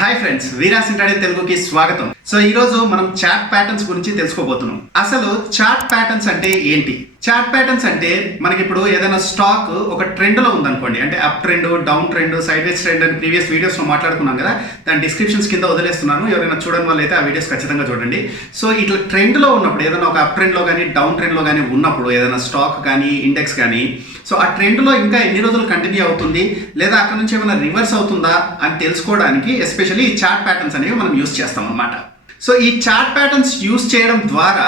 Hi friends, వీరాస్ intraday తెలుగుకి స్వాగతం. So ఈ రోజు మనం చార్ట్ ప్యాటర్న్స్ గురించి తెలుసుకోబోతున్నాం. అసలు చార్ట్ ప్యాటర్న్స్ అంటే ఏంటి? చార్ట్ ప్యాటర్న్స్ అంటే మనకి ఇప్పుడు ఏదైనా స్టాక్ ఒక ట్రెండ్ లో ఉందనుకోండి, అంటే up trend, down trend, side వేస్ ట్రెండ్ అని ప్రీవియస్ వీడియోస్ లో మాట్లాడుకున్నాం కదా. దాని డిస్క్రిప్షన్స్ కింద వదిలేస్తున్నాను, ఎవరైనా చూడని వాళ్ళు అయితే ఆ వీడియోస్ ఖచ్చితంగా చూడండి. సో ఇట్లా ట్రెండ్ లో ఉన్నప్పుడు, ఏదైనా ఒక అప్ ట్రెండ్ లో కానీ డౌన్ ట్రెండ్ లో కానీ ఉన్నప్పుడు, ఏదైనా స్టాక్ కానీ ఇండెక్స్ కానీ, సో ఆ ట్రెండ్లో ఇంకా ఎన్ని రోజులు కంటిన్యూ అవుతుంది, లేదా అక్కడ నుంచి ఏమైనా రివర్స్ అవుతుందా అని తెలుసుకోవడానికి ఎస్పెషల్లీ ఈ చార్ట్ ప్యాటర్న్స్ అనేవి మనం యూస్ చేస్తాం అన్నమాట. సో ఈ చార్ట్ ప్యాటర్న్స్ యూస్ చేయడం ద్వారా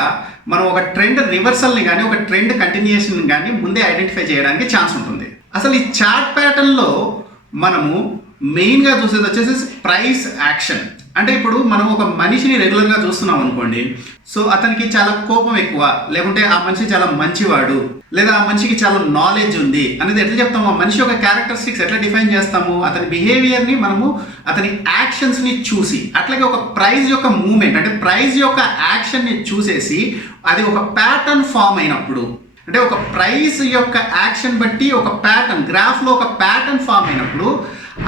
మనం ఒక ట్రెండ్ రివర్సల్ని కానీ ఒక ట్రెండ్ కంటిన్యూషన్ కానీ ముందే ఐడెంటిఫై చేయడానికి ఛాన్స్ ఉంటుంది. అసలు ఈ చార్ట్ ప్యాటర్న్లో మనము మెయిన్గా చూసేది వచ్చేసి ప్రైస్ యాక్షన్. అంటే ఇప్పుడు మనం ఒక మనిషిని రెగ్యులర్గా చూస్తున్నాం అనుకోండి, సో అతనికి చాలా కోపం ఎక్కువ, లేకుంటే ఆ మనిషి చాలా మంచివాడు, లేదా ఆ మనిషికి చాలా నాలెడ్జ్ ఉంది అనేది ఎట్లా చెప్తాము? ఆ మనిషి యొక్క క్యారెక్టరిస్టిక్స్ ఎట్లా డిఫైన్ చేస్తాము? అతని బిహేవియర్ని మనము అతని యాక్షన్స్ని చూసి, అట్లాగే ఒక ప్రైజ్ యొక్క మూమెంట్, అంటే ప్రైజ్ యొక్క యాక్షన్ని చూసేసి అది ఒక ప్యాటర్న్ ఫామ్ అయినప్పుడు, అంటే ఒక ప్రైస్ యొక్క యాక్షన్ బట్టి ఒక ప్యాటర్న్, గ్రాఫ్లో ఒక ప్యాటర్న్ ఫామ్ అయినప్పుడు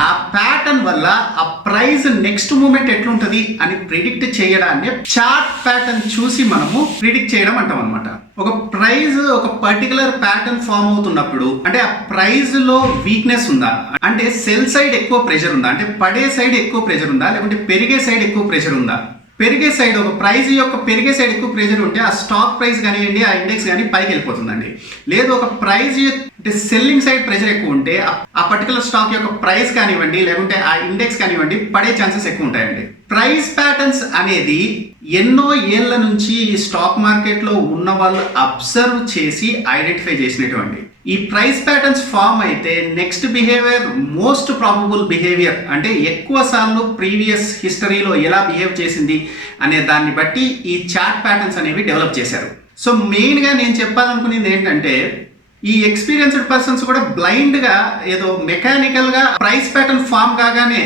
ఆ ప్యాటర్న్ వల్ల ఆ ప్రైస్ నెక్స్ట్ మూమెంట్ ఎట్లుంటది అని ప్రిడిక్ట్ చేయడాన్ని చార్ట్ ప్యాటర్న్ చూసి మనము ప్రిడిక్ట్ చేయడం అంటాం అనమాట. ఒక ప్రైస్ ఒక పర్టికులర్ ప్యాటర్న్ ఫామ్ అవుతున్నప్పుడు, అంటే ఆ ప్రైస్ లో వీక్నెస్ ఉందా, అంటే సెల్ సైడ్ ఎక్కువ ప్రెషర్ ఉందా, అంటే పడే సైడ్ ఎక్కువ ప్రెషర్ ఉందా, లేకుంటే పెరిగే సైడ్ ఎక్కువ ప్రెషర్ ఉందా. పెరిగే సైడ్, ఒక ప్రైస్ యొక్క పెరిగే సైడ్ ఎక్కువ ప్రెషర్ ఉంటే ఆ స్టాక్ ప్రైస్ కానివ్వండి, ఆ ఇండెక్స్ కానీ పైకి వెళ్ళిపోతుందండి. లేదు ఒక ప్రైస్ అంటే సెల్లింగ్ సైడ్ ప్రెషర్ ఎక్కువ ఉంటే ఆ పర్టికులర్ స్టాక్ యొక్క ప్రైస్ కానివ్వండి, లేకుంటే ఆ ఇండెక్స్ కానివ్వండి పడే ఛాన్సెస్ ఎక్కువ ఉంటాయండి. ప్రైస్ ప్యాటర్న్స్ అనేది ఎన్నో ఏళ్ల నుంచి ఈ స్టాక్ మార్కెట్లో ఉన్న వాళ్ళు అబ్జర్వ్ చేసి ఐడెంటిఫై చేసినటువంటి ఈ ప్రైస్ ప్యాటర్న్స్ ఫామ్ అయితే next behaviour, most probable behaviour, అంటే ఎక్కువ సార్లు ప్రీవియస్ హిస్టరీలో ఎలా బిహేవ్ చేసింది అనే దాన్ని బట్టి ఈ చార్ట్ ప్యాటర్న్స్ అనేవి డెవలప్ చేశారు. సో మెయిన్గా నేను చెప్పాలనుకునేది ఏంటంటే, ఈ ఎక్స్పీరియన్స్డ్ పర్సన్స్ కూడా బ్లైండ్గా ఏదో మెకానికల్గా ప్రైస్ ప్యాటర్న్ ఫామ్ కాగానే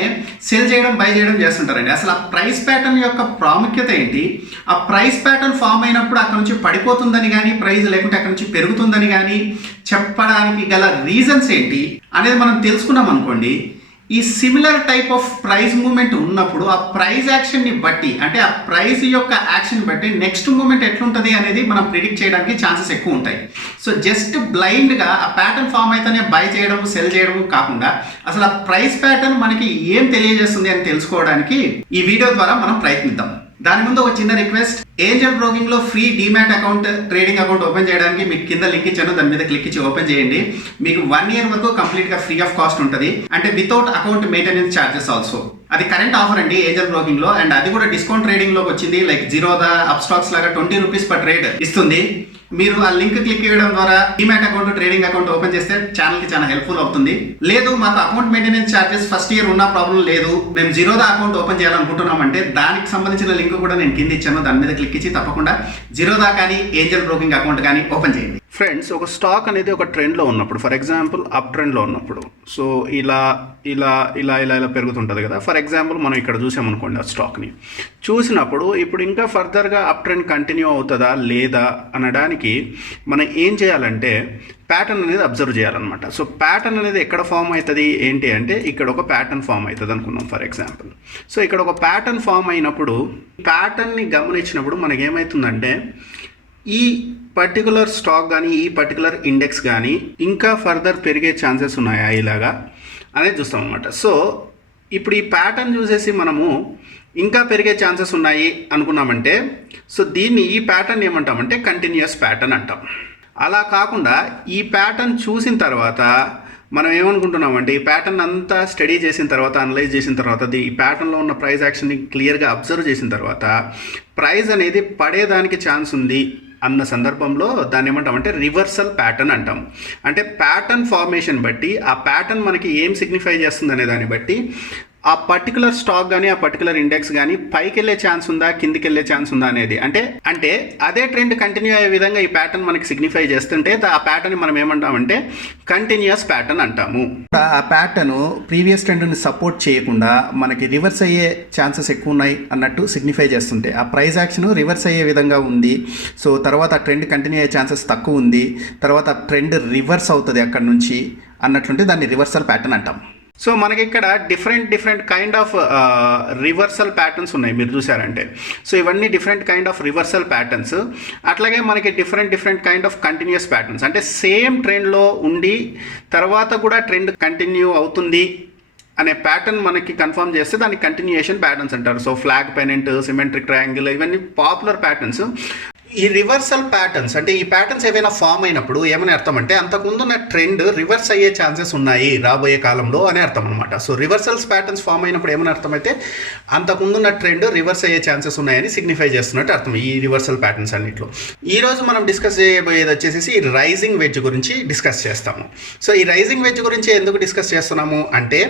సేల్ చేయడం, బై చేయడం చేస్తుంటారండి. అసలు ఆ ప్రైస్ ప్యాటర్న్ యొక్క ప్రాముఖ్యత ఏంటి, ఆ ప్రైస్ ప్యాటర్న్ ఫామ్ అయినప్పుడు అక్కడ నుంచి పడిపోతుందని కానీ, ప్రైస్ లేకుంటే అక్కడ నుంచి పెరుగుతుందని కానీ చెప్పడానికి గల రీజన్స్ ఏంటి అనేది మనం తెలుసుకున్నాం అనుకోండి. ఈ similar type of price movement ఉన్నప్పుడు ఆ ప్రైస్ యాక్షన్ని బట్టి, అంటే ఆ ప్రైస్ యొక్క యాక్షన్ బట్టి నెక్స్ట్ మూమెంట్ ఎట్లుంటుంది అనేది మనం ప్రిడిక్ట్ చేయడానికి ఛాన్సెస్ ఎక్కువ ఉంటాయి. సో జస్ట్ బ్లైండ్గా ఆ ప్యాటర్న్ ఫామ్ అయితేనే బై చేయడం, సెల్ చేయడం కాకుండా అసలు ఆ ప్రైస్ ప్యాటర్న్ మనకి ఏం తెలియజేస్తుంది అని తెలుసుకోవడానికి ఈ వీడియో ద్వారా మనం ప్రయత్నిద్దాం. దాని ముందు ఒక చిన్న రిక్వెస్ట్, ఏంజల్ బ్రోకింగ్ లో free demat account, trading account open చేయడానికి మీకు కింద లింక్ ఇచ్చాను, దాని మీద క్లిక్ ఇచ్చి ఓపెన్ చేయండి. మీకు 1 year వరకు కంప్లీట్ గా ఫ్రీ ఆఫ్ కాస్ట్ ఉంటుంది, అంటే without account maintenance charges also. అది కరెంట్ ఆఫర్ అండి ఏంజల్ బ్రోకింగ్ లో, అండ్ అది కూడా డిస్కౌంట్ ట్రేడింగ్ లోకి వచ్చింది. లైక్ జీరోదా, అప్ స్టాక్స్ లాగా 20 రూపీస్ పర్ ట్రేడ్ ఇస్తుంది. మీరు ఆ లింక్ క్లిక్ చేయడం ద్వారా demat account, trading account open చేస్తే ఛానల్ కి చాలా హెల్ప్ఫుల్ అవుతుంది. లేదు మాకు account maintenance charges first year ఉన్న ప్రాబ్లం లేదు, మేము జీరోదా అకౌంట్ ఓపెన్ చేయాలనుకుంటున్నాం అంటే దానికి సంబంధించిన లింక్ కూడా నేను కింద ఇచ్చాను, దాని మీద క్లిక్ ఇచ్చి తప్పకుండా జీరోదా కానీ ఏంజల్ బ్రోకింగ్ అకౌంట్ కానీ ఓపెన్ చేయండి. ఫ్రెండ్స్, ఒక స్టాక్ అనేది ఒక ట్రెండ్లో ఉన్నప్పుడు, ఫర్ ఎగ్జాంపుల్ అప్ ట్రెండ్లో ఉన్నప్పుడు, సో ఇలా ఇలా ఇలా ఇలా ఇలా పెరుగుతుంటుంది కదా. ఫర్ ఎగ్జాంపుల్ మనం ఇక్కడ చూసామనుకోండి, ఆ స్టాక్ని చూసినప్పుడు ఇప్పుడు ఇంకా ఫర్దర్గా అప్ ట్రెండ్ కంటిన్యూ అవుతుందా లేదా అనడానికి మనం ఏం చేయాలంటే ప్యాటర్న్ అనేది అబ్జర్వ్ చేయాలన్నమాట. సో ప్యాటర్న్ అనేది ఎక్కడ ఫామ్ అవుతుంది ఏంటి అంటే, ఇక్కడ ఒక ప్యాటర్న్ ఫామ్ అవుతుంది అనుకున్నాం ఫర్ ఎగ్జాంపుల్. సో ఇక్కడ ఒక ప్యాటర్న్ ఫామ్ అయినప్పుడు ప్యాటర్న్ని గమనించినప్పుడు మనకి ఏమవుతుందంటే, ఈ పర్టికులర్ స్టాక్ కానీ, ఈ పర్టికులర్ ఇండెక్స్ కానీ ఇంకా ఫర్దర్ పెరిగే ఛాన్సెస్ ఉన్నాయా ఇలాగా అనేది చూస్తాం అనమాట. సో ఇప్పుడు ఈ ప్యాటర్న్ చూసేసి మనము ఇంకా పెరిగే ఛాన్సెస్ ఉన్నాయి అనుకున్నామంటే, సో దీన్ని, ఈ ప్యాటర్న్ ఏమంటామంటే కంటిన్యూస్ ప్యాటర్న్ అంటాం. అలా కాకుండా ఈ ప్యాటర్న్ చూసిన తర్వాత మనం ఏమనుకుంటున్నామంటే, ఈ ప్యాటర్న్ అంతా స్టడీ చేసిన తర్వాత, అనలైజ్ చేసిన తర్వాత, ఈ ప్యాటర్న్లో ఉన్న ప్రైస్ యాక్షన్ని క్లియర్గా అబ్జర్వ్ చేసిన తర్వాత ప్రైస్ అనేది పడేదానికి ఛాన్స్ ఉంది అన్న సందర్భంలో దాన్ని ఏమంటామంటే రివర్సల్ ప్యాటర్న్ అంటాం. అంటే ప్యాటర్న్ ఫార్మేషన్ బట్టి ఆ ప్యాటర్న్ మనకి ఏం సిగ్నిఫై చేస్తుంది అనే దాన్ని బట్టి ఆ పర్టికులర్ స్టాక్ కానీ, ఆ పర్టికులర్ ఇండెక్స్ కానీ పైకి వెళ్ళే ఛాన్స్ ఉందా, కిందికి వెళ్ళే ఛాన్స్ ఉందా అనేది, అంటే అదే ట్రెండ్ కంటిన్యూ అయ్యే విధంగా ఈ ప్యాటర్న్ మనకి సిగ్నిఫై చేస్తుంటే ఆ ప్యాటర్న్ మనం ఏమంటామంటే కంటిన్యూస్ ప్యాటర్న్ అంటాము. ఆ ప్యాటర్న్ ప్రీవియస్ ట్రెండ్ని సపోర్ట్ చేయకుండా మనకి రివర్స్ అయ్యే ఛాన్సెస్ ఎక్కువ ఉన్నాయి అన్నట్టు సిగ్నిఫై చేస్తుంటే, ఆ ప్రైస్ యాక్షన్ రివర్స్ అయ్యే విధంగా ఉంది, సో తర్వాత ఆ ట్రెండ్ కంటిన్యూ అయ్యే ఛాన్సెస్ తక్కువ ఉంది, తర్వాత ఆ ట్రెండ్ రివర్స్ అవుతుంది అక్కడ నుంచి అన్నట్లుంటే దాన్ని రివర్సల్ ప్యాటర్న్ అంటాం. సో మనకి ఇక్కడ different kind of reversal patterns ఉన్నాయి మీరు చూసారంటే. సో ఇవన్నీ different kind of reversal patterns. అట్లాగే మనకి different kind of continuous patterns, అంటే సేమ్ ట్రెండ్లో ఉండి తర్వాత కూడా ట్రెండ్ కంటిన్యూ అవుతుంది అనే ప్యాటర్న్ మనకి కన్ఫర్మ్ చేస్తే దాన్ని కంటిన్యూయేషన్ ప్యాటర్న్స్ అంటారు. So flag pennant, symmetric triangle, ఇవన్నీ పాపులర్ ప్యాటర్న్స్. ఈ రివర్సల్ ప్యాటర్న్స్ అంటే ఈ ప్యాటర్న్స్ ఏవైనా ఫామ్ అయినప్పుడు ఏమని అర్థం అంటే అంతకుముందున్న ట్రెండ్ రివర్స్ అయ్యే ఛాన్సెస్ ఉన్నాయి రాబోయే కాలంలో అని అర్థం అనమాట. సో రివర్సల్స్ ప్యాటర్న్స్ ఫామ్ అయినప్పుడు ఏమని అర్థం అయితే అంతకుముందున్న ట్రెండ్ రివర్స్ అయ్యే ఛాన్సెస్ ఉన్నాయని సిగ్నిఫై చేస్తున్నట్టు అర్థం ఈ రివర్సల్ ప్యాటర్న్స్ అన్నింటిలో. ఈ రోజు మనం డిస్కస్ చేయబోయేది వచ్చేసి ఈ రైజింగ్ వెడ్జ్ గురించి డిస్కస్ చేస్తాము. సో ఈ రైజింగ్ వెడ్జ్ గురించి ఎందుకు డిస్కస్ చేస్తున్నాము అంటే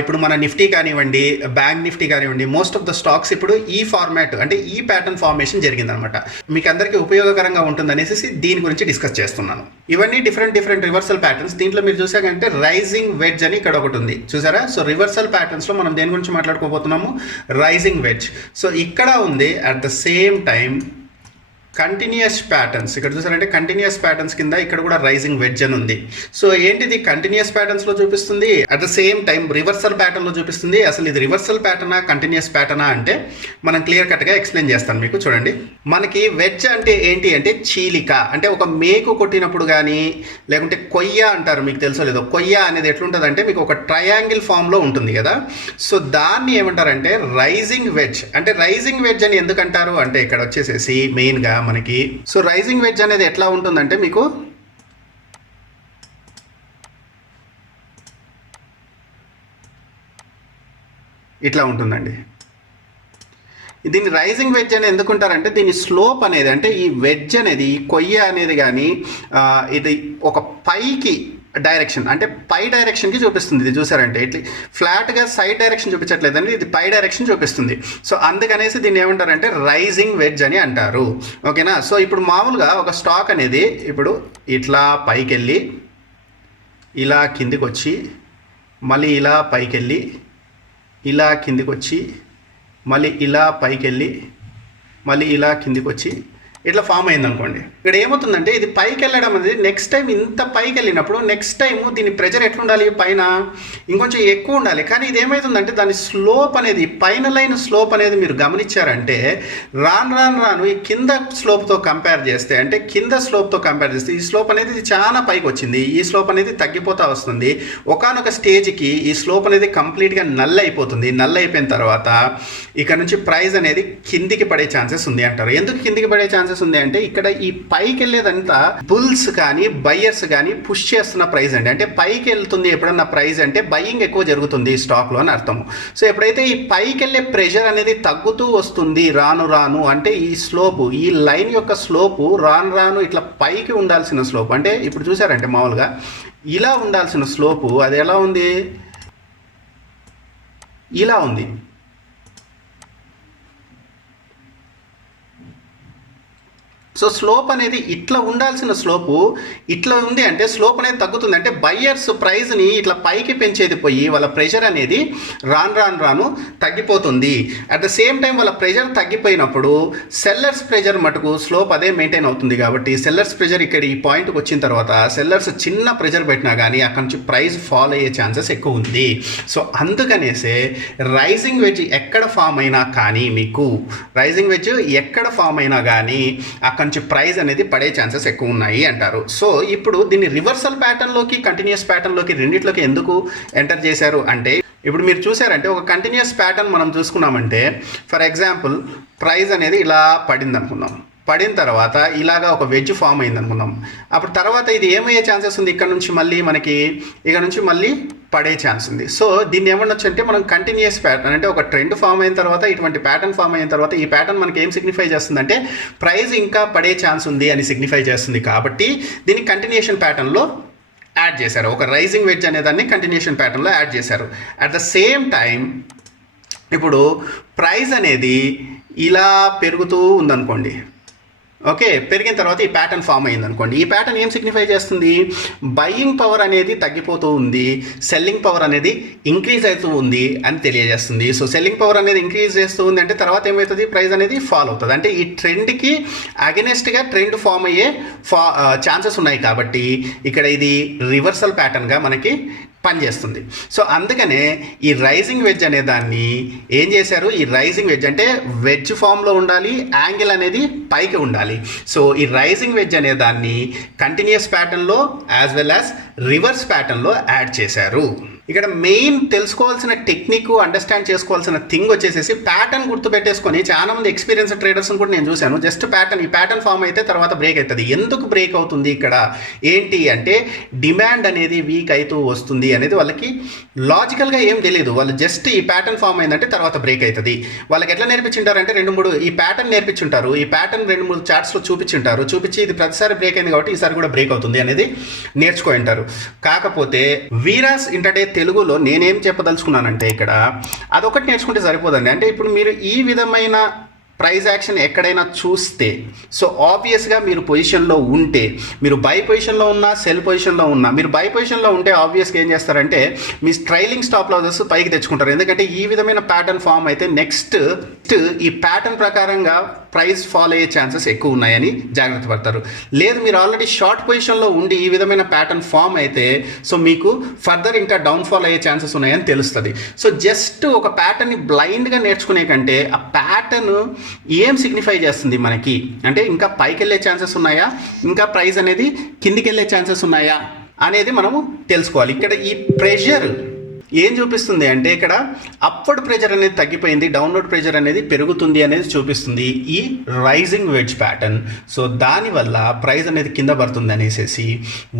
ఇప్పుడు మన నిఫ్టీ కానివ్వండి, బ్యాంక్ నిఫ్టీ కానివ్వండి, మోస్ట్ ఆఫ్ ద స్టాక్స్ ఇప్పుడు ఈ ఫార్మాట్ అంటే ఈ ప్యాటర్న్ ఫార్మేషన్ జరిగిందనమాట. మీకు అందరికీ ఉపయోగకరంగా ఉంటుందనేసి దీని గురించి డిస్కస్ చేస్తున్నాను. ఇవన్నీ డిఫరెంట్ రివర్సల్ ప్యాటర్న్స్. దీంట్లో మీరు చూసాకంటే రైజింగ్ వెడ్జ్ అని ఇక్కడ ఒకటి ఉంది చూసారా. సో రివర్సల్ ప్యాటర్న్స్లో మనం దేని గురించి మాట్లాడుకోబోతున్నాము, రైజింగ్ వెడ్జ్. సో ఇక్కడ ఉంది at the same time continuous patterns. ఇక్కడ చూసారంటే కంటిన్యూస్ ప్యాటర్న్స్ కింద ఇక్కడ కూడా రైజింగ్ వెడ్జ్ అని ఉంది. సో ఏంటిది కంటిన్యూస్ ప్యాటర్న్స్లో చూపిస్తుంది, at the same time reversal ప్యాటర్న్లో చూపిస్తుంది. అసలు ఇది రివర్సల్ ప్యాటర్నా కంటిన్యూస్ ప్యాటర్నా అంటే మనం క్లియర్ కట్గా ఎక్స్ప్లెయిన్ చేస్తాను మీకు. చూడండి, మనకి వెడ్జ్ అంటే ఏంటి అంటే చీలిక, అంటే ఒక మేకు కొట్టినప్పుడు కానీ లేకుంటే కొయ్య అంటారు, మీకు తెలుసో లేదో. కొయ్య అనేది ఎట్లుంటుంది అంటే మీకు ఒక ట్రయాంగిల్ ఫామ్లో ఉంటుంది కదా. సో దాన్ని ఏమంటారంటే రైజింగ్ వెడ్జ్. అంటే రైజింగ్ వెడ్జ్ అని ఎందుకంటారు అంటే ఇక్కడ వచ్చేసేసి మెయిన్గా మనకి సో రైజింగ్ వెడ్జ్ అనేది ఎట్లా ఉంటుందంటే మీకు ఇట్లా ఉంటుందండి. దీన్ని రైజింగ్ వెడ్జ్ అని ఎందుకుంటారంటే దీని స్లోప్ అనేది అంటే ఈ వెడ్జ్ అనేది ఈ కొయ్య అనేది కానీ ఇది ఒక పైకి డైరెక్షన్ అంటే పై డైరెక్షన్కి చూపిస్తుంది. ఇది చూసారంటే ఇట్లా ఫ్లాట్గా సైడ్ డైరెక్షన్ చూపించట్లేదండి, ఇది పై డైరెక్షన్ చూపిస్తుంది. సో అందుకనేసి దీన్ని ఏమంటారంటే రైజింగ్ వెడ్జ్ అని అంటారు. ఓకేనా. సో ఇప్పుడు మామూలుగా ఒక స్టాక్ అనేది ఇప్పుడు ఇట్లా పైకి వెళ్ళి ఇలా కిందికి వచ్చి మళ్ళీ ఇలా పైకి వెళ్ళి ఇలా కిందికి వచ్చి మళ్ళీ ఇలా పైకి వెళ్ళి మళ్ళీ ఇలా కిందికి వచ్చి ఇట్లా ఫామ్ అయింది అనుకోండి. ఇక్కడ ఏమవుతుందంటే ఇది పైకి వెళ్ళడం అనేది నెక్స్ట్ టైం ఇంత పైకి వెళ్ళినప్పుడు నెక్స్ట్ టైము దీని ప్రెజర్ ఎట్లుండాలి, పైన ఇంకొంచెం ఎక్కువ ఉండాలి. కానీ ఇది ఏమవుతుందంటే దాని స్లోప్ అనేది పైన లైన్ స్లోప్ అనేది మీరు గమనించారంటే రాను ఈ కింద స్లోప్తో కంపేర్ చేస్తే అంటే కింద స్లోప్తో కంపేర్ చేస్తే ఈ స్లోప్ అనేది చాలా పైకి వచ్చింది, ఈ స్లోప్ అనేది తగ్గిపోతూ వస్తుంది. ఒకానొక స్టేజ్కి ఈ స్లోప్ అనేది కంప్లీట్గా నల్ అయిపోతుంది. నల్ అయిపోయిన తర్వాత ఇక్కడ నుంచి ప్రైస్ అనేది కిందికి పడే ఛాన్సెస్ ఉంది అంటారు. ఎందుకు కిందికి పడే ఛాన్సెస్ ఉంది అంటే ఇక్కడ ఈ పైకి వెళ్ళేదంతా బుల్స్ కానీ బయ్యర్స్ కానీ పుష్ చేస్తున్న ప్రైస్ అండి. అంటే పైకి వెళ్తుంది ఎప్పుడన్నా ప్రైస్ అంటే బయ్యింగ్ ఎక్కువ జరుగుతుంది ఈ స్టాక్లో అని అర్థము. సో ఎప్పుడైతే ఈ పైకి వెళ్ళే ప్రెషర్ అనేది తగ్గుతూ వస్తుంది రాను అంటే ఈ స్లోపు ఈ లైన్ యొక్క స్లోపు రాను ఇట్లా పైకి ఉండాల్సిన స్లోప్ అంటే ఇప్పుడు చూసారంటే మామూలుగా ఇలా ఉండాల్సిన స్లోపు అది ఎలా ఉంది, ఇలా ఉంది. సో స్లోప్ అనేది ఇట్లా ఉండాల్సిన స్లోపు ఇట్లా ఉంది అంటే స్లోప్ అనేది తగ్గుతుంది. అంటే బయ్యర్స్ ప్రైస్ని ఇట్లా పైకి పెంచేది పోయి వాళ్ళ ప్రెషర్ అనేది రాను తగ్గిపోతుంది. అట్ ద సేమ్ టైం వాళ్ళ ప్రెషర్ తగ్గిపోయినప్పుడు సెల్లర్స్ ప్రెషర్ మటుకు స్లోప్ అదే మెయింటైన్ అవుతుంది. కాబట్టి సెల్లర్స్ ప్రెషర్ ఇక్కడ ఈ పాయింట్కి వచ్చిన తర్వాత సెల్లర్స్ చిన్న ప్రెషర్ పెట్టినా కానీ అక్కడి నుంచి ప్రైస్ ఫాల్ అయ్యే ఛాన్సెస్ ఎక్కువ ఉంది. సో అందుకనేసే రైజింగ్ వెడ్జ్ ఎక్కడ ఫామ్ అయినా కానీ మీకు రైజింగ్ వెడ్జ్ ఎక్కడ ఫామ్ అయినా కానీ అక్కడ నుంచి ప్రైస్ అనేది పడే ఛాన్సెస్ ఎక్కువ ఉన్నాయి అంటారు. సో ఇప్పుడు దీన్ని రివర్సల్ ప్యాటర్న్లోకి కంటిన్యూస్ ప్యాటర్న్లోకి రెండిట్లోకి ఎందుకు ఎంటర్ చేశారు అంటే ఇప్పుడు మీరు చూసారంటే ఒక కంటిన్యూస్ ప్యాటర్న్ మనం చూసుకున్నామంటే ఫర్ ఎగ్జాంపుల్ ప్రైస్ అనేది ఇలా పడింది అనుకుందాం. పడిన తర్వాత ఇలాగా ఒక వెడ్జ్ ఫామ్ అయింది అనుకుందాం. అప్పుడు తర్వాత ఇది ఏమయ్యే ఛాన్సెస్ ఉంది, ఇక్కడ నుంచి మళ్ళీ మనకి ఇక్కడ నుంచి మళ్ళీ పడే ఛాన్స్ ఉంది. సో దీన్ని ఏమనొచ్చు అంటే మనం కంటిన్యూస్ ప్యాటర్న్ అంటే ఒక ట్రెండ్ ఫామ్ అయిన తర్వాత ఇటువంటి ప్యాటర్న్ ఫామ్ అయిన తర్వాత ఈ ప్యాటర్న్ మనకి ఏం సిగ్నిఫై చేస్తుందంటే ప్రైస్ ఇంకా పడే ఛాన్స్ ఉంది అని సిగ్నిఫై చేస్తుంది. కాబట్టి దీన్ని కంటిన్యూషన్ ప్యాటర్న్లో యాడ్ చేశారు. ఒక రైజింగ్ వెడ్జ్ అనే దాన్ని కంటిన్యూషన్ ప్యాటర్న్లో యాడ్ చేశారు. అట్ ద సేమ్ టైం ఇప్పుడు ప్రైస్ అనేది ఇలా పెరుగుతూ ఉందనుకోండి. ఓకే, పెరిగిన తర్వాత ఈ ప్యాటర్న్ ఫామ్ అయింది అనుకోండి. ఈ ప్యాటర్న్ ఏం సిగ్నిఫై చేస్తుంది, బయ్యింగ్ పవర్ అనేది తగ్గిపోతూ ఉంది, సెల్లింగ్ పవర్ అనేది ఇంక్రీజ్ అవుతూ ఉంది అని తెలియజేస్తుంది. సో సెల్లింగ్ పవర్ అనేది ఇంక్రీజ్ చేస్తూ ఉంది అంటే తర్వాత ఏమవుతుంది, ప్రైస్ అనేది ఫాల్ అవుతుంది. అంటే ఈ ట్రెండ్కి అగెనెస్ట్గా ట్రెండ్ ఫామ్ అయ్యే ఛాన్సెస్ ఉన్నాయి. కాబట్టి ఇక్కడ ఇది రివర్సల్ ప్యాటర్న్గా మనకి పనిచేస్తుంది. సో అందుకనే ఈ రైజింగ్ వెడ్జ్ అనే దాన్ని ఏం చేశారు, ఈ రైజింగ్ వెడ్జ్ అంటే వెడ్జ్ ఫామ్లో ఉండాలి, యాంగిల్ అనేది పైకి ఉండాలి. సో ఈ రైజింగ్ వెడ్జ్ అనే దాన్ని కంటిన్యూస్ ప్యాటర్న్లో యాజ్ వెల్ యాజ్ రివర్స్ ప్యాటర్న్లో యాడ్ చేశారు. ఇక్కడ మెయిన్ తెలుసుకోవాల్సిన టెక్నిక్, అండర్స్టాండ్ చేసుకోవాల్సిన థింగ్ వచ్చేసేసి ప్యాటర్న్ గుర్తుపెట్టేసుకొని, చాలా మంది ఎక్స్పీరియన్స్ ట్రేడర్స్ని కూడా నేను చూశాను, జస్ట్ ప్యాటర్న్, ఈ ప్యాటర్న్ ఫామ్ అయితే తర్వాత బ్రేక్ అవుతుంది. ఎందుకు బ్రేక్ అవుతుంది ఇక్కడ ఏంటి అంటే డిమాండ్ అనేది వీక్ అవుతూ వస్తుంది అనేది వాళ్ళకి లాజికల్గా ఏం తెలియదు. వాళ్ళు జస్ట్ ఈ ప్యాటర్న్ ఫామ్ అయిందంటే తర్వాత బ్రేక్ అవుతుంది. వాళ్ళకి ఎట్లా నేర్పించుంటారంటే 2-3 ఈ ప్యాటర్న్ నేర్పించుంటారు, ఈ ప్యాటర్న్ 2-3 చార్ట్స్లో చూపించి ఇది ప్రతిసారి బ్రేక్ అయింది కాబట్టి ఈసారి కూడా బ్రేక్ అవుతుంది అనేది నేర్చుకొని ఉంటారు. కాకపోతే వీరాస్ ఇంటర్డే తెలుగులో నేనేం చెప్పదలుచుకున్నానంటే ఇక్కడ అదొకటి నేర్చుకుంటే సరిపోదండి. అంటే ఇప్పుడు మీరు ఈ విధమైన ప్రైస్ యాక్షన్ ఎక్కడైనా చూస్తే, సో ఆబ్వియస్గా మీరు పొజిషన్లో ఉంటే, మీరు బై పొజిషన్లో ఉన్నా సెల్ పొజిషన్లో ఉన్నా, మీరు బై పొజిషన్లో ఉంటే ఆబ్వియస్గా ఏం చేస్తారంటే మీ ట్రైలింగ్ స్టాప్ లాసెస్ పైకి తెచ్చుకుంటారు. ఎందుకంటే ఈ విధమైన ప్యాటర్న్ ఫామ్ అయితే నెక్స్ట్ ఈ ప్యాటర్న్ ప్రకారంగా ప్రైస్ ఫాల్ అయ్యే ఛాన్సెస్ ఎక్కువ ఉన్నాయని జాగ్రత్త పడతారు. లేదు మీరు ఆల్రెడీ షార్ట్ పొజిషన్లో ఉండి ఈ విధమైన ప్యాటర్న్ ఫామ్ అయితే సో మీకు ఫర్దర్ ఇంకా డౌన్ఫాల్ అయ్యే ఛాన్సెస్ ఉన్నాయని తెలుస్తుంది. సో జస్ట్ ఒక ప్యాటర్న్ని బ్లైండ్గా నేర్చుకునే కంటే ఆ ప్యాటర్న్ ఏం సిగ్నిఫై చేస్తుంది మనకి, అంటే ఇంకా పైకి వెళ్ళే ఛాన్సెస్ ఉన్నాయా, ఇంకా ప్రైస్ అనేది కిందికి వెళ్ళే ఛాన్సెస్ ఉన్నాయా అనేది మనము తెలుసుకోవాలి. ఇక్కడ ఈ ప్రెషర్ ఏం చూపిస్తుంది అంటే ఇక్కడ అప్వర్డ్ ప్రెషర్ అనేది తగ్గిపోయింది, డౌన్వర్డ్ ప్రెషర్ అనేది పెరుగుతుంది అనేది చూపిస్తుంది ఈ రైజింగ్ వెడ్జ్ ప్యాటర్న్. సో దానివల్ల ప్రైస్ అనేది కింద పడుతుంది అనేసి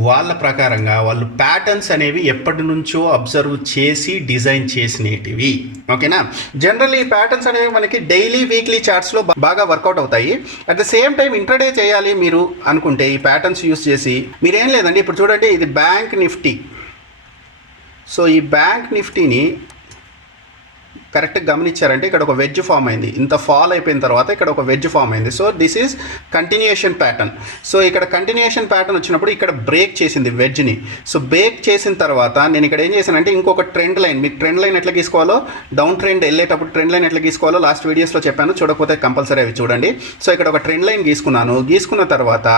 వాళ్ళ ప్రకారంగా వాళ్ళు ప్యాటర్న్స్ అనేవి ఎప్పటి నుంచో అబ్జర్వ్ చేసి డిజైన్ చేసినవి. ఓకేనా, జనరల్లీ ఈ ప్యాటర్న్స్ అనేవి మనకి డైలీ వీక్లీ చార్ట్స్లో బాగా వర్కౌట్ అవుతాయి. At the same time intraday చేయాలి మీరు అనుకుంటే ఈ ప్యాటర్న్స్ యూస్ చేసి మీరేం లేదండి, ఇప్పుడు చూడండి ఇది బ్యాంక్ నిఫ్టీ. సో ఈ బ్యాంక్ నిఫ్టీని కరెక్ట్గా గమనించారంటే ఇక్కడ ఒక వెడ్జ్ ఫామ్ అయింది, ఇంత ఫాల్ అయిపోయిన తర్వాత ఇక్కడ ఒక వెడ్జ్ ఫామ్ అయింది. So this is continuation pattern. So ఇక్కడ కంటిన్యూయేషన్ ప్యాటర్న్ వచ్చినప్పుడు ఇక్కడ బ్రేక్ చేసింది వెడ్జ్ని. సో బ్రేక్ చేసిన తర్వాత నేను ఇక్కడ ఏం చేశానంటే ఇంకొక ట్రెండ్ లైన్, మీకు ట్రెండ్ లైన్ ఎట్లా గీసుకోవాలో, డౌన్ ట్రెండ్ వెళ్ళేటప్పుడు ట్రెండ్ లైన్ ఎట్లా గీసుకోవాలో లాస్ట్ వీడియోస్లో చెప్పాను, చూడకపోతే కంపల్సరీ అవి చూడండి. సో ఇక్కడ ఒక ట్రెండ్ లైన్ గీసుకున్న తర్వాత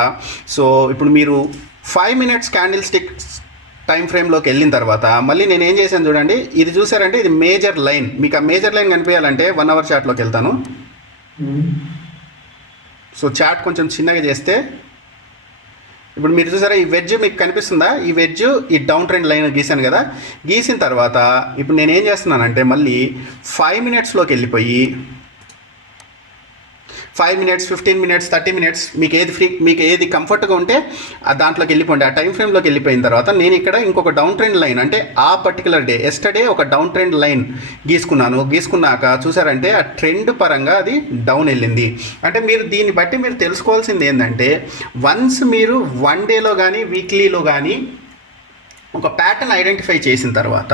సో ఇప్పుడు మీరు 5 minutes క్యాండిల్ స్టిక్ టైం ఫ్రేమ్లోకి వెళ్ళిన తర్వాత మళ్ళీ నేను ఏం చేశాను చూడండి, ఇది చూసారంటే ఇది మేజర్ లైన్. మీకు ఆ మేజర్ లైన్ కనిపించాలంటే 1 hour చార్ట్లోకి వెళ్తాను. సో చార్ట్ కొంచెం చిన్నగా చేస్తే ఇప్పుడు మీరు చూసారా ఈ వెడ్జ్ మీకు కనిపిస్తుందా, ఈ వెడ్జ్ ఈ డౌన్ ట్రెండ్ లైన్ గీసాను కదా, గీసిన తర్వాత ఇప్పుడు నేను ఏం చేస్తున్నానంటే మళ్ళీ 5 minutesలోకి వెళ్ళిపోయి 5 minutes, 15 minutes, 30 minutes మీకు ఏది కంఫర్ట్గా ఉంటే దాంట్లోకి వెళ్ళిపోండి. ఆ టైం ఫ్రేమ్లోకి వెళ్ళిపోయిన తర్వాత నేను ఇక్కడ ఇంకొక డౌన్ ట్రెండ్ లైన్, అంటే ఆ పర్టికులర్ డే ఎస్టర్డే ఒక డౌన్ ట్రెండ్ లైన్ గీసుకున్నాక చూసారంటే ఆ ట్రెండ్ పరంగా అది డౌన్ వెళ్ళింది. అంటే మీరు దీన్ని బట్టి మీరు తెలుసుకోవాల్సింది ఏంటంటే వన్స్ మీరు 1 dayలో కానీ వీక్లీలో కానీ ఒక ప్యాటర్న్ ఐడెంటిఫై చేసిన తర్వాత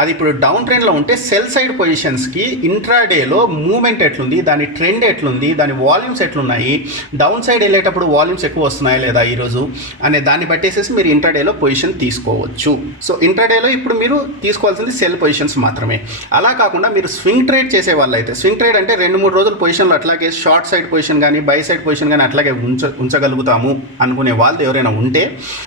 అది ఇప్పుడు డౌన్ ట్రెండ్లో ఉంటే సెల్ సైడ్ పొజిషన్స్కి ఇంట్రాడేలో మూవ్మెంట్ ఎట్లుంది, దాని ట్రెండ్ ఎట్లుంది, దాని వాల్యూమ్స్ ఎట్లున్నాయి, డౌన్ సైడ్ వెళ్ళేటప్పుడు వాల్యూమ్స్ ఎక్కువ వస్తున్నాయా లేదా ఈరోజు అనే దాన్ని బట్టేసేసి మీరు ఇంట్రాడేలో పొజిషన్ తీసుకోవచ్చు. సో ఇంట్రాడేలో ఇప్పుడు మీరు తీసుకోవాల్సింది సెల్ పొజిషన్స్ మాత్రమే. అలా కాకుండా మీరు స్వింగ్ ట్రేడ్ చేసే వాళ్ళు అయితే, స్వింగ్ ట్రేడ్ అంటే 2-3 రోజుల పొజిషన్లో అట్లాగే షార్ట్ సైడ్ పొజిషన్ కానీ బై సైడ్ పొజిషన్ కానీ అట్లాగే ఉంచగలుగుతాము అనుకునే వాళ్ళు ఎవరైనా ఉంటే,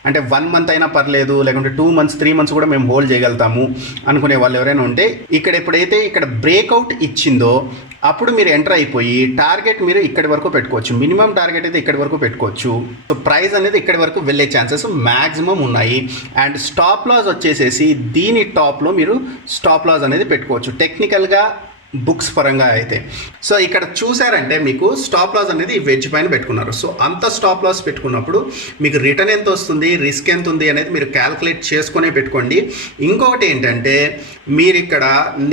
అంటే 1 month అయినా పర్లేదు, లేకుంటే 2 months 3 months కూడా మేము హోల్డ్ చేయగలుగుతాము అనుకునే వాళ్ళు ఎవరైనా ఉంటే ఇక్కడ ఎప్పుడైతే ఇక్కడ బ్రేక్అవుట్ ఇచ్చిందో అప్పుడు మీరు ఎంటర్ అయిపోయి టార్గెట్ మీరు ఇక్కడి వరకు పెట్టుకోవచ్చు. మినిమం టార్గెట్ అయితే ఇక్కడి వరకు పెట్టుకోవచ్చు. సో ప్రైస్ అనేది ఇక్కడి వరకు వెళ్ళే ఛాన్సెస్ మ్యాక్సిమం ఉన్నాయి. అండ్ స్టాప్ లాస్ వచ్చేసేసి దీని టాప్లో మీరు స్టాప్ లాస్ అనేది పెట్టుకోవచ్చు టెక్నికల్గా బుక్స్ పరంగా అయితే. సో ఇక్కడ చూసారంటే మీకు స్టాప్ లాస్ అనేది ఈ వెడ్జ్ పైన పెట్టుకున్నారు. సో అంత స్టాప్ లాస్ పెట్టుకున్నప్పుడు మీకు రిటర్న్ ఎంత వస్తుంది, రిస్క్ ఎంత ఉంది అనేది మీరు క్యాల్కులేట్ చేసుకునే పెట్టుకోండి. ఇంకొకటి ఏంటంటే మీరు ఇక్కడ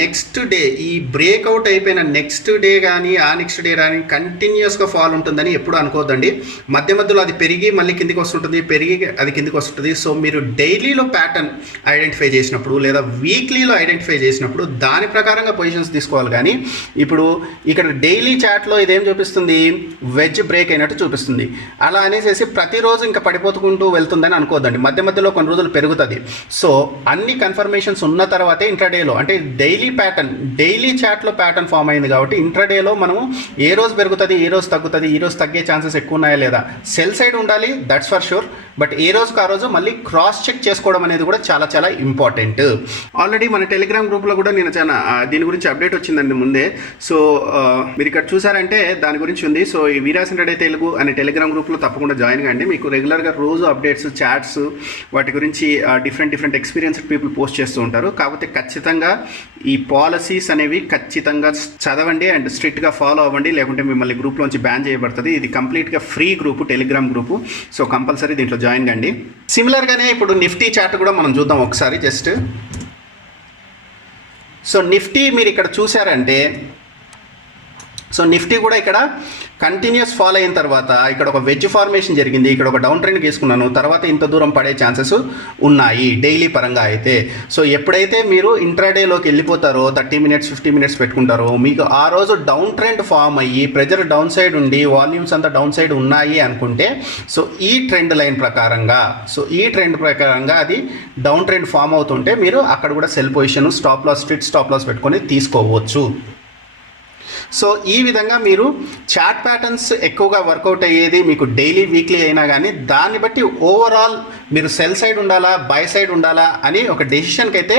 నెక్స్ట్ డే ఈ బ్రేక్అవుట్ అయిపోయిన నెక్స్ట్ డే కానీ ఆ నెక్స్ట్ డే కానీ కంటిన్యూస్గా ఫాల్ ఉంటుందని ఎప్పుడు అనుకోవద్దండి. మధ్యలో అది పెరిగి మళ్ళీ కిందికి వస్తుంటుంది, పెరిగి అది కిందికి వస్తుంటుంది. సో మీరు డైలీలో ప్యాటర్న్ ఐడెంటిఫై చేసినప్పుడు లేదా వీక్లీలో ఐడెంటిఫై చేసినప్పుడు దాని ప్రకారంగా పొజిషన్స్ తీసుకోవాలి తీసుకోవాలి. కానీ ఇప్పుడు ఇక్కడ డైలీ చార్ట్లో ఇదేం చూపిస్తుంది, వెజ్ బ్రేక్ అయినట్టు చూపిస్తుంది. అలా అనేసి ప్రతిరోజు ఇంకా పడిపోతుకుంటూ వెళ్తుందని అనుకోవద్దండి. మధ్య మధ్యలో కొన్ని రోజులు పెరుగుతుంది. సో అన్ని కన్ఫర్మేషన్స్ ఉన్న తర్వాతే ఇంట్రాడేలో, అంటే డైలీ చార్ట్లో ప్యాటర్న్ ఫామ్ అయింది కాబట్టి ఇంట్రాడేలో మనము ఏ రోజు పెరుగుతుంది, ఏ రోజు తగ్గుతుంది, ఈ రోజు తగ్గే ఛాన్సెస్ ఎక్కువ ఉన్నాయా లేదా, సెల్ సైడ్ ఉండాలి, దట్స్ ఫర్ షూర్. బట్ ఏ రోజుకి ఆ రోజు మళ్ళీ క్రాస్ చెక్ చేసుకోవడం అనేది కూడా చాలా చాలా ఇంపార్టెంట్. ఆల్రెడీ మన టెలిగ్రామ్ గ్రూప్లో కూడా నేను చాలా దీని గురించి అప్డేట్ వచ్చిందండి ముందే. సో మీరు ఇక్కడ చూసారంటే దాని గురించి ఉంది. సో ఈ వీరాస్ ఇంట్రాడే తెలుగు అనే టెలిగ్రామ్ గ్రూప్లో తప్పకుండా జాయిన్ కండి. మీకు రెగ్యులర్గా రోజు అప్డేట్స్, చాట్స్, వాటి గురించి డిఫరెంట్ ఎక్స్పీరియన్స్డ్ పీపుల్ పోస్ట్ చేస్తూ ఉంటారు. కాకపోతే ఖచ్చితంగా ఈ పాలసీస్ అనేవి ఖచ్చితంగా చదవండి అండ్ స్ట్రిక్ట్గా ఫాలో అవ్వండి, లేకుంటే మిమ్మల్ని గ్రూప్లోంచి బ్యాన్ చేయబడుతుంది. ఇది కంప్లీట్గా free group, Telegram group. So compulsory దీంట్లో జాయిన్ కండి. సిమిలర్గానే ఇప్పుడు నిఫ్టీ చార్ట్ కూడా మనం చూద్దాం ఒకసారి జస్ట్. సో నిఫ్టీ మీరు ఇక్కడ చూసారంటే, సో నిఫ్టీ కూడా ఇక్కడ కంటిన్యూస్ ఫాల్ అయిన తర్వాత ఇక్కడ ఒక వెజ్ ఫార్మేషన్ జరిగింది, ఇక్కడ ఒక డౌన్ ట్రెండ్ తీసుకున్నాను, తర్వాత ఇంత దూరం పడే ఛాన్సెస్ ఉన్నాయి డైలీ పరంగా అయితే. సో ఎప్పుడైతే మీరు ఇంట్రాడేలోకి వెళ్ళిపోతారో 30 మినిట్స్ 50 మినిట్స్ పెట్టుకుంటారో, మీకు ఆ రోజు డౌన్ ట్రెండ్ ఫామ్ అయ్యి ప్రెజర్ డౌన్ సైడ్ ఉండి వాల్యూమ్స్ అంతా డౌన్ సైడ్ ఉన్నాయి అనుకుంటే, సో ఈ ట్రెండ్ లైన్ ప్రకారంగా, అది డౌన్ ట్రెండ్ ఫామ్ అవుతుంటే మీరు అక్కడ కూడా sell position, stop loss, strict stop loss పెట్టుకొని తీసుకోవచ్చు. సో ఈ విధంగా మీరు చార్ట్ ప్యాటర్న్స్ ఎక్కువగా వర్కౌట్ అయ్యేది మీకు డైలీ, వీక్లీ అయినా కానీ దాన్ని బట్టి ఓవరాల్ మీరు సెల్ సైడ్ ఉండాలా, బై సైడ్ ఉండాలా అని ఒక డెసిషన్కి అయితే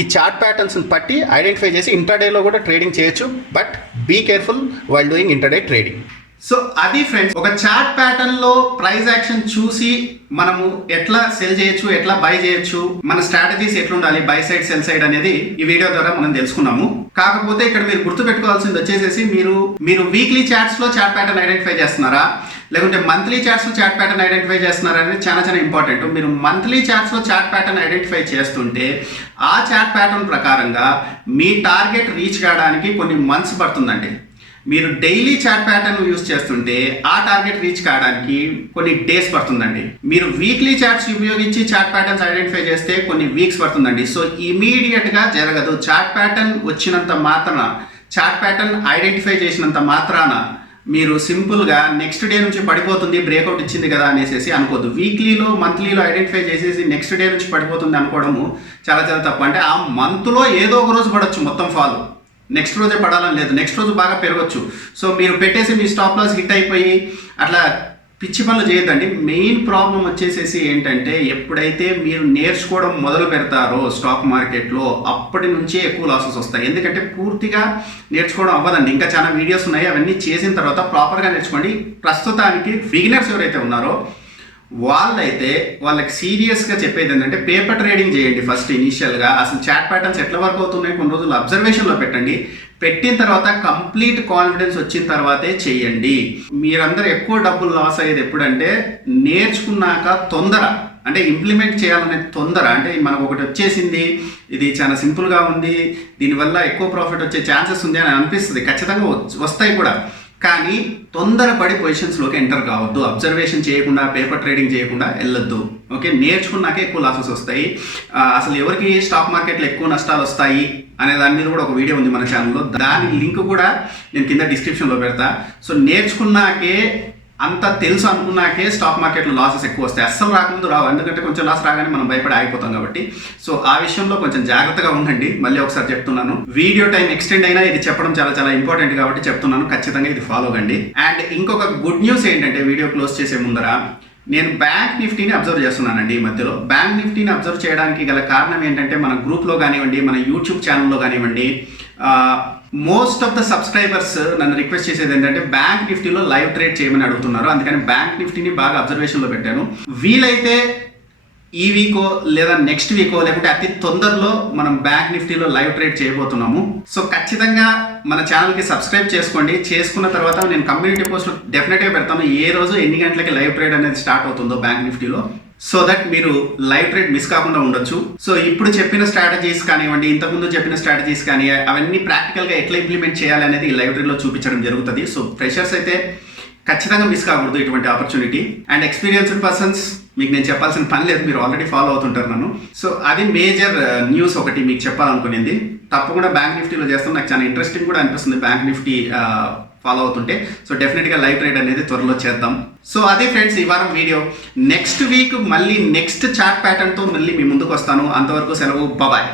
ఈ చార్ట్ ప్యాటర్న్స్ని బట్టి ఐడెంటిఫై చేసి ఇంట్రాడేలో కూడా ట్రేడింగ్ చేయొచ్చు. But be careful while doing intraday trading. So అది ఫ్రెండ్స్, ఒక చార్ట్ ప్యాటర్న్ లో ప్రైస్ యాక్షన్ చూసి మనము ఎట్లా సెల్ చేయొచ్చు, ఎట్లా బై చేయొచ్చు, మన స్ట్రాటజీస్ ఎట్లా ఉండాలి, బై సైడ్, సెల్ సైడ్ అనేది ఈ వీడియో ద్వారా మనం తెలుసుకున్నాము. కాకపోతే ఇక్కడ మీరు గుర్తుపెట్టుకోవాల్సింది వచ్చేసేసి, మీరు వీక్లీ చార్ట్స్ లో చార్ట్ ప్యాటర్న్ ఐడెంటిఫై చేస్తున్నారా, లేకుంటే మంత్లీ చార్ట్స్ లో చార్ట్ ప్యాటర్న్ ఐడెంటిఫై చేస్తున్నారా అనేది చాలా చాలా ఇంపార్టెంట్. మీరు మంత్లీ చార్ట్స్ లో చార్ట్ ప్యాటర్న్ ఐడెంటిఫై చేస్తుంటే ఆ చార్ట్ ప్యాటర్న్ ప్రకారంగా మీ టార్గెట్ రీచ్ కావడానికి కొన్ని మంత్స్ పడుతుందండి. మీరు డైలీ చార్ట్ ప్యాటర్న్ యూస్ చేస్తుంటే ఆ టార్గెట్ రీచ్ కావడానికి కొన్ని డేస్ పడుతుందండి. మీరు వీక్లీ చార్ట్స్ ఉపయోగించి చార్ట్ ప్యాటర్న్స్ ఐడెంటిఫై చేస్తే కొన్ని వీక్స్ పడుతుందండి. సో ఇమీడియట్గా జరగదు. చార్ట్ ప్యాటర్న్ వచ్చినంత మాత్రాన, చార్ట్ ప్యాటర్న్ ఐడెంటిఫై చేసినంత మాత్రాన మీరు సింపుల్గా నెక్స్ట్ డే నుంచి పడిపోతుంది, బ్రేక్అవుట్ ఇచ్చింది కదా అనేసి అనుకోవద్దు. వీక్లీలో, మంత్లీలో ఐడెంటిఫై చేసేసి నెక్స్ట్ డే నుంచి పడిపోతుంది అనుకోవడము చాలా చాలా తప్పు. అంటే ఆ మంత్లో ఏదో ఒక రోజు పడవచ్చు మొత్తం ఫాల్, నెక్స్ట్ రోజే పడాలని లేదు, నెక్స్ట్ రోజు బాగా పెరగచ్చు. సో మీరు పెట్టేసి మీ స్టాప్ లాస్ హిట్ అయిపోయి అట్లా పిచ్చి పనులు చేయొద్దండి. మెయిన్ ప్రాబ్లం వచ్చేసేసి ఏంటంటే, ఎప్పుడైతే మీరు నేర్చుకోవడం మొదలు పెడతారో స్టాక్ మార్కెట్లో అప్పటి నుంచే ఎక్కువ లాసెస్ వస్తాయి. ఎందుకంటే పూర్తిగా నేర్చుకోవడం అవ్వదండి. ఇంకా చాలా వీడియోస్ ఉన్నాయి, అవన్నీ చేసిన తర్వాత ప్రాపర్గా నేర్చుకోండి. ప్రస్తుతానికి బిగినర్స్ ఎవరైతే ఉన్నారో వాళ్ళకి సీరియస్గా చెప్పేది ఏంటంటే, పేపర్ ట్రేడింగ్ చేయండి ఫస్ట్ ఇనీషియల్గా. అసలు చార్ట్ ప్యాటర్న్స్ ఎట్లా వర్క్ అవుతున్నాయి కొన్ని రోజులు అబ్జర్వేషన్లో పెట్టండి. పెట్టిన తర్వాత కంప్లీట్ కాన్ఫిడెన్స్ వచ్చిన తర్వాతే చేయండి. మీరందరూ ఎక్కువ డబ్బులు లాస్ అయ్యేది ఎప్పుడంటే, నేర్చుకున్నాక తొందర, అంటే ఇంప్లిమెంట్ చేయాలనే తొందర. అంటే మనకు ఒకటి వచ్చేసింది, ఇది చాలా సింపుల్గా ఉంది, దీనివల్ల ఎక్కువ ప్రాఫిట్ వచ్చే ఛాన్సెస్ ఉంది అని అనిపిస్తుంది. ఖచ్చితంగా వస్తాయి కూడా. కానీ తొందరపడి పొజిషన్స్లోకి ఎంటర్ కావద్దు. అబ్జర్వేషన్ చేయకుండా, పేపర్ ట్రేడింగ్ చేయకుండా వెళ్ళొద్దు. ఓకే, నేర్చుకున్నాకే ఎక్కువ లాసెస్ వస్తాయి. అసలు ఎవరికి స్టాక్ మార్కెట్లో ఎక్కువ నష్టాలు వస్తాయి అనే దాని మీద కూడా ఒక వీడియో ఉంది మన ఛానల్లో. దాని లింక్ కూడా నేను కింద డిస్క్రిప్షన్లో పెడతా. సో నేర్చుకున్నాకే, అంత తెలుసు అనుకున్నాకే స్టాక్ మార్కెట్లో లాసెస్ ఎక్కువ వస్తాయి. అస్సలు రాకముందు రావు, ఎందుకంటే కొంచెం లాస్ రాగానే మనం భయపడి ఆగిపోతాం కాబట్టి. సో ఆ విషయంలో కొంచెం జాగ్రత్తగా ఉండండి. మళ్ళీ ఒకసారి చెప్తున్నాను, వీడియో టైం ఎక్స్టెండ్ అయినా ఇది చెప్పడం చాలా చాలా ఇంపార్టెంట్ కాబట్టి చెప్తున్నాను. ఖచ్చితంగా ఇది ఫాలో కండి. అండ్ ఇంకొక గుడ్ న్యూస్ ఏంటంటే, వీడియో క్లోజ్ చేసే ముందర నేను బ్యాంక్ నిఫ్టీని అబ్జర్వ్ చేస్తున్నానండి. ఈ మధ్యలో బ్యాంక్ నిఫ్టీని అబ్జర్వ్ చేయడానికి గల కారణం ఏంటంటే, మన గ్రూప్లో కానివ్వండి, మన యూట్యూబ్ ఛానల్లో కానివ్వండి, మోస్ట్ ఆఫ్ ద సబ్స్క్రైబర్స్ నన్ను రిక్వెస్ట్ చేసేది ఏంటంటే, బ్యాంక్ నిఫ్టీలో లైవ్ ట్రేడ్ చేయమని అడుగుతున్నారు. అందుకని బ్యాంక్ నిఫ్టీని బాగా అబ్జర్వేషన్లో పెట్టాను. వీలైతే ఈ వీకో లేదా నెక్స్ట్ వీకో లేకుంటే అతి తొందరలో మనం బ్యాంక్ నిఫ్టీలో లైవ్ ట్రేడ్ చేయబోతున్నాము. సో ఖచ్చితంగా మన ఛానల్కి సబ్స్క్రైబ్ చేసుకోండి. చేసుకున్న తర్వాత నేను కమ్యూనిటీ పోస్ట్లో డెఫినెట్గా పెడతాను, ఏ రోజు ఎన్ని గంటలకి లైవ్ ట్రేడ్ అనేది స్టార్ట్ అవుతుందో బ్యాంక్ నిఫ్టీలో. సో దట్ మీరు లైవ్ ట్రేడ్ మిస్ కాకుండా ఉండొచ్చు. సో ఇప్పుడు చెప్పిన స్ట్రాటజీస్ కానివ్వండి, ఇంతకుముందు చెప్పిన స్ట్రాటజీస్ కానీ, అవన్నీ ప్రాక్టికల్గా ఎట్లా ఇంప్లిమెంట్ చేయాలి అనేది ఈ లైవ్ ట్రేడ్లో చూపించడం జరుగుతుంది. సో ఫ్రెషర్స్ అయితే ఖచ్చితంగా మిస్ కాకూడదు ఇటువంటి ఆపర్చునిటీ. అండ్ ఎక్స్పీరియన్స్డ్ పర్సన్స్ మీకు నేను చెప్పాల్సిన పని లేదు, మీరు ఆల్రెడీ ఫాలో అవుతుంటారు నన్ను. సో అది మేజర్ న్యూస్ ఒకటి మీకు చెప్పాలనుకునేది. తప్పకుండా బ్యాంక్ నిఫ్టీలో చేస్తాం, నాకు చాలా ఇంట్రెస్టింగ్ కూడా అనిపిస్తుంది బ్యాంక్ నిఫ్టీ ఫాలో అవుతుంటే. సో డెఫినెట్గా లైవ్ ట్రేడ్ అనేది త్వరలో చేద్దాం. సో అదే ఫ్రెండ్స్ ఈ వారం వీడియో. నెక్స్ట్ వీక్ మళ్ళీ నెక్స్ట్ చార్ట్ ప్యాటర్న్తో మళ్ళీ మీ ముందుకు వస్తాను. అంతవరకు సెలవు, బాయ్.